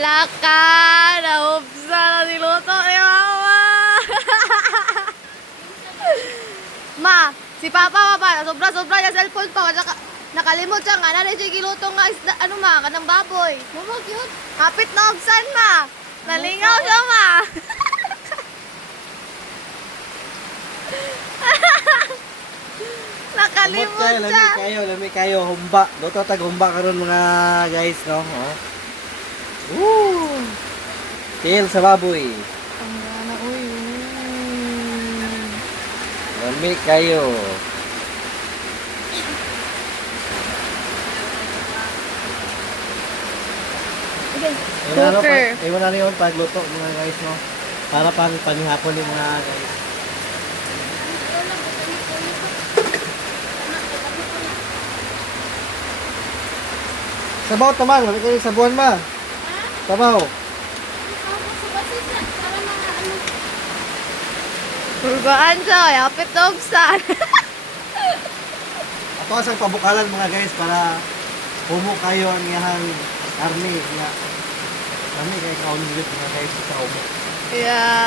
Laka! Naupsa na niluto ni Mama! Ma, si Papa sobra-sobra yung cellphone pa. Nakalimot siya nga na rin siya giluto nga isda, ano ma, kanang baboy. Mabag yun. Hapit na upsan ma. Nalingaw siya ma. Nakalimot siya. Lami kayo, humba. Doto tag humba karon mga guys, no? Oh. Woo! Tail sa baboy. Ang gana, uy. Lami kayo. Okay. Cooker. Cooker. Iwan na yun pagluto mga guys, no? Para pang panghapon yung mga guys. Sabaw tamang, lami kayo sa buwan ma. Sabaw. Purgaan siya. Hapit na upsan. Ato asang pabukalan mga guys para humo kayo ang iyahang army nga. Kami kay kaulit mga guys sa humo. Yeah.